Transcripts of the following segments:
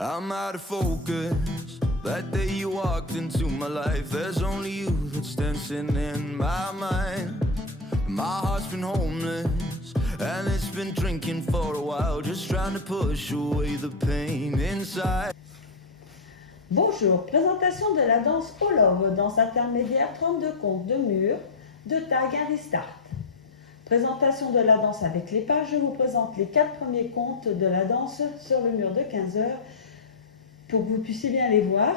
I'm out of focus. That day you walked into my life, there's only you that's dancing in my mind. My heart's been homeless, and it's been drinking for a while, just trying to push away the pain inside. Bonjour, présentation de la danse All Over, danse intermédiaire, 32 comptes de mur, de tag, un restart. Présentation de la danse avec les pas, je vous présente les 4 premiers comptes de la danse sur le mur de 15 heures pour que vous puissiez bien les voir.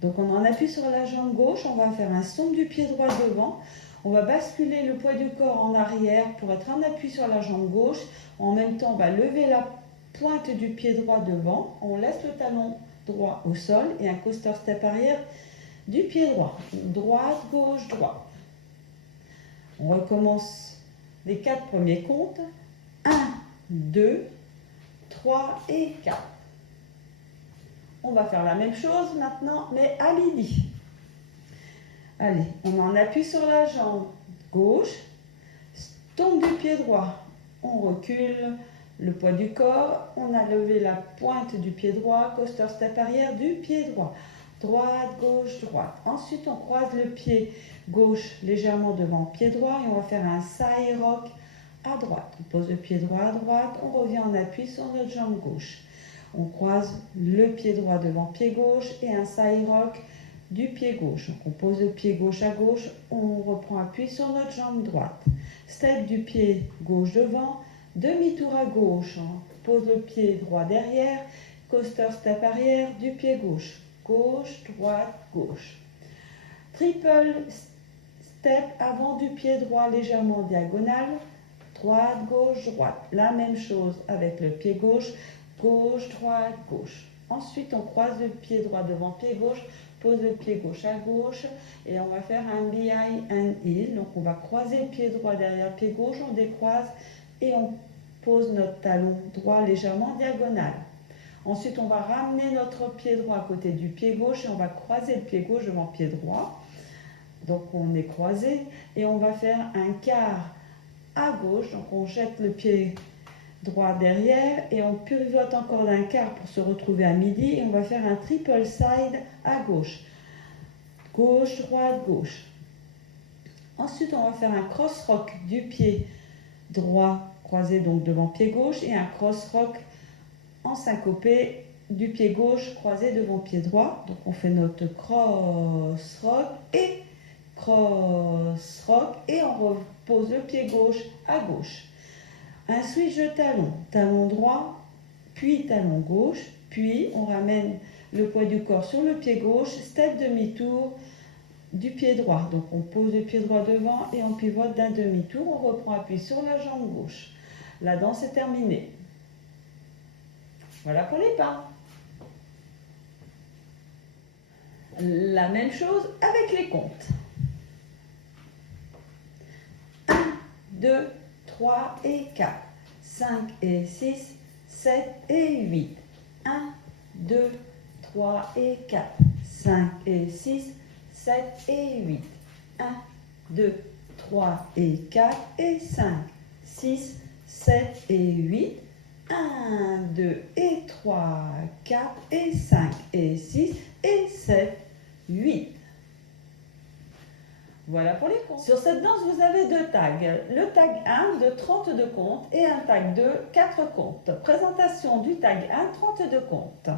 Donc on en appuie sur la jambe gauche, on va faire un stomp du pied droit devant, on va basculer le poids du corps en arrière pour être en appui sur la jambe gauche. En même temps, on va lever la pointe du pied droit devant, on laisse le talon droit au sol et un coaster step arrière du pied droit. Droite, gauche, droite. On recommence les 4 premiers comptes. 1, 2, 3 et 4. On va faire la même chose maintenant, mais à midi. Allez, on en appuie sur la jambe gauche, tombe du pied droit, on recule le poids du corps, on a levé la pointe du pied droit, coaster step arrière du pied droit, droite, gauche, droite. Ensuite, on croise le pied gauche légèrement devant le pied droit et on va faire un side rock à droite. On pose le pied droit à droite, on revient en appui sur notre jambe gauche. On croise le pied droit devant pied gauche et un side rock du pied gauche. Donc on pose le pied gauche à gauche, on reprend appui sur notre jambe droite. Step du pied gauche devant, demi-tour à gauche, on pose le pied droit derrière, coaster step arrière du pied gauche. Gauche, droite, gauche. Triple step avant du pied droit légèrement diagonal, droite, gauche, droite. La même chose avec le pied gauche, gauche, droite, gauche. Ensuite, on croise le pied droit devant pied gauche, pose le pied gauche à gauche et on va faire un behind and heel. Donc, on va croiser le pied droit derrière pied gauche, on décroise et on pose notre talon droit légèrement diagonal. Ensuite, on va ramener notre pied droit à côté du pied gauche et on va croiser le pied gauche devant pied droit. Donc, on est croisé et on va faire un quart à gauche. Donc, on jette le pied droit derrière et on pivote encore d'un quart pour se retrouver à midi et on va faire un triple side à gauche. Gauche, droite, gauche. Ensuite, on va faire un cross rock du pied droit croisé donc devant pied gauche et un cross rock en syncopé du pied gauche croisé devant pied droit. Donc on fait notre cross rock et on repose le pied gauche à gauche. Un switch de talon, talon droit, puis talon gauche, puis on ramène le poids du corps sur le pied gauche, step demi-tour du pied droit. Donc on pose le pied droit devant et on pivote d'un demi-tour, on reprend appui sur la jambe gauche. La danse est terminée. Voilà pour les pas. La même chose avec les comptes. 1, 2, 3 et 4, 5 et 6, 7 et 8. 1, 2, 3 et 4, 5 et 6, 7 et 8. 1, 2, 3 et 4 et 5, 6, 7 et 8. 1, 2 et 3, 4 et 5 et 6 et 7, 8. Voilà pour les comptes. Sur cette danse, vous avez 2 tags. Le tag 1 de 32 comptes et un tag 2, 4 comptes. Présentation du tag 1, 32 comptes.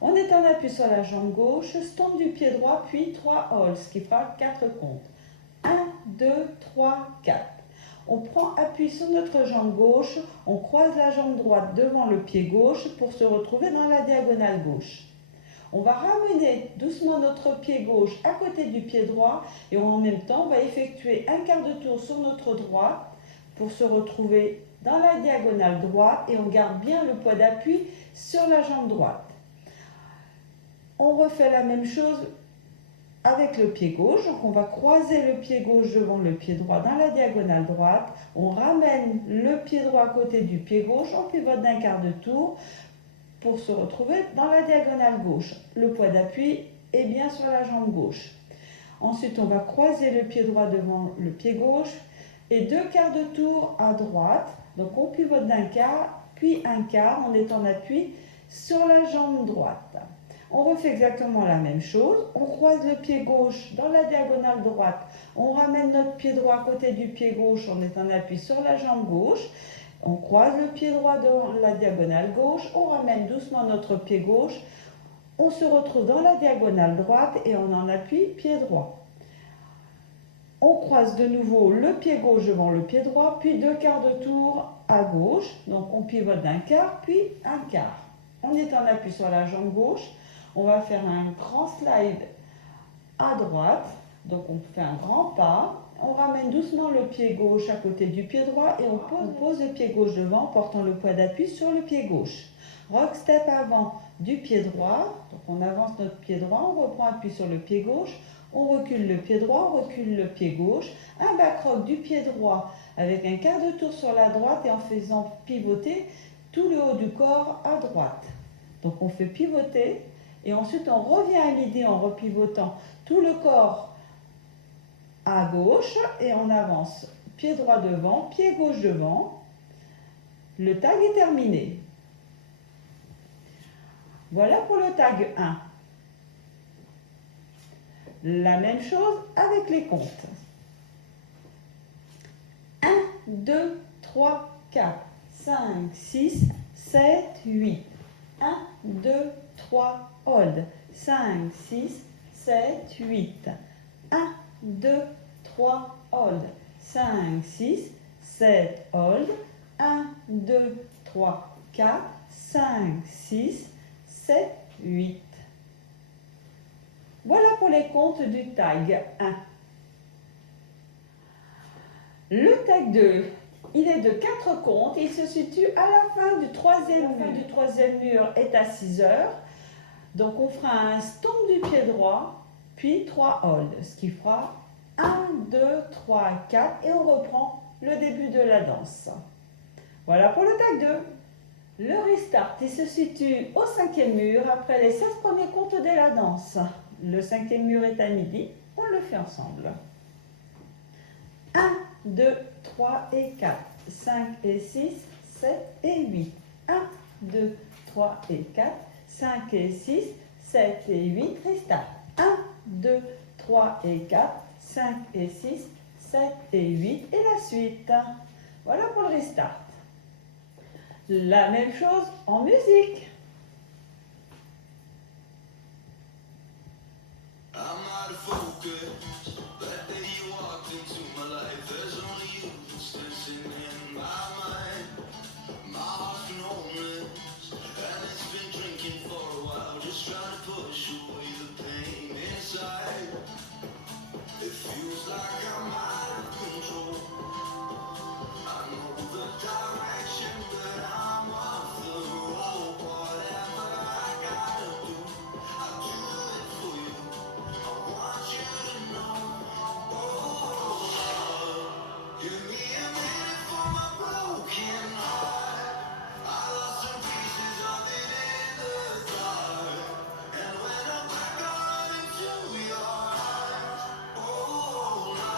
On est en appui sur la jambe gauche, stomp du pied droit, puis 3 holds, ce qui fera 4 comptes. 1, 2, 3, 4. On prend appui sur notre jambe gauche, on croise la jambe droite devant le pied gauche pour se retrouver dans la diagonale gauche. On va ramener doucement notre pied gauche à côté du pied droit et en même temps, on va effectuer un quart de tour sur notre droite pour se retrouver dans la diagonale droite et on garde bien le poids d'appui sur la jambe droite. On refait la même chose avec le pied gauche, donc on va croiser le pied gauche devant le pied droit dans la diagonale droite, on ramène le pied droit à côté du pied gauche, on pivote d'un quart de tour pour se retrouver dans la diagonale gauche. Le poids d'appui est bien sur la jambe gauche. Ensuite, on va croiser le pied droit devant le pied gauche et 2 quarts de tour à droite, donc on pivote d'un quart, puis un quart, on est en appui sur la jambe droite. On refait exactement la même chose. On croise le pied gauche dans la diagonale droite. On ramène notre pied droit à côté du pied gauche. On est en appui sur la jambe gauche. On croise le pied droit dans la diagonale gauche. On ramène doucement notre pied gauche. On se retrouve dans la diagonale droite et on en appuie pied droit. On croise de nouveau le pied gauche devant le pied droit, puis 2 quarts de tour à gauche. Donc on pivote d'un quart, puis un quart. On est en appui sur la jambe gauche. On va faire un grand slide à droite. Donc on fait un grand pas. On ramène doucement le pied gauche à côté du pied droit et on pose le pied gauche devant, portant le poids d'appui sur le pied gauche. Rock step avant du pied droit. Donc on avance notre pied droit, on reprend appui sur le pied gauche. On recule le pied droit, on recule le pied gauche. Un back rock du pied droit avec un quart de tour sur la droite et en faisant pivoter tout le haut du corps à droite. Donc on fait pivoter et ensuite on revient à midi en repivotant tout le corps à gauche et on avance pied droit devant, pied gauche devant. Le tag est terminé. Voilà pour le tag 1. La même chose avec les comptes. 1, 2, 3, 4, 5, 6, 7, 8. 1, 2, 3, hold. 5, 6, 7, 8. 1, 2, 3, hold. 5, 6, 7, hold. 1, 2, 3, 4, 5, 6, 7, 8. Voilà pour les comptes du tag 1. Le tag 2, il est de 4 comptes. Il se situe à la fin du troisième mur. Du troisième mur est à 6 heures. Donc on fera un stomp du pied droit, puis 3 holds, ce qui fera 1, 2, 3, 4 et on reprend le début de la danse. Voilà pour le tag 2. Le restart, il se situe au 5e mur après les 16 premiers comptes de la danse. Le 5e mur est à midi, on le fait ensemble. 1, 2, 3 et 4, 5 et 6, 7 et 8. 1, 2, 3 et 4, 5 et 6, 7 et 8, restart. 1, 2, 3 et 4, 5 et 6, 7 et 8 et la suite. Voilà pour le restart. La même chose en musique. I'm out of focus. That day you walked into my life, there's only you that's dancing in my mind. My heart's been homeless, and it's been drinking for a while, just trying to push away the pain inside. It feels like I'm out of control. I know the direction, but I'm off the road. Whatever I gotta do, I'll do it for you. I want you to know. Oh, give me a minute for my broken heart. I lost some pieces of it in the dark, and when I'm back, I run into your arms. Oh, no,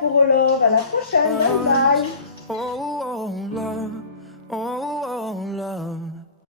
pour Olov. À la prochaine. Bye bye.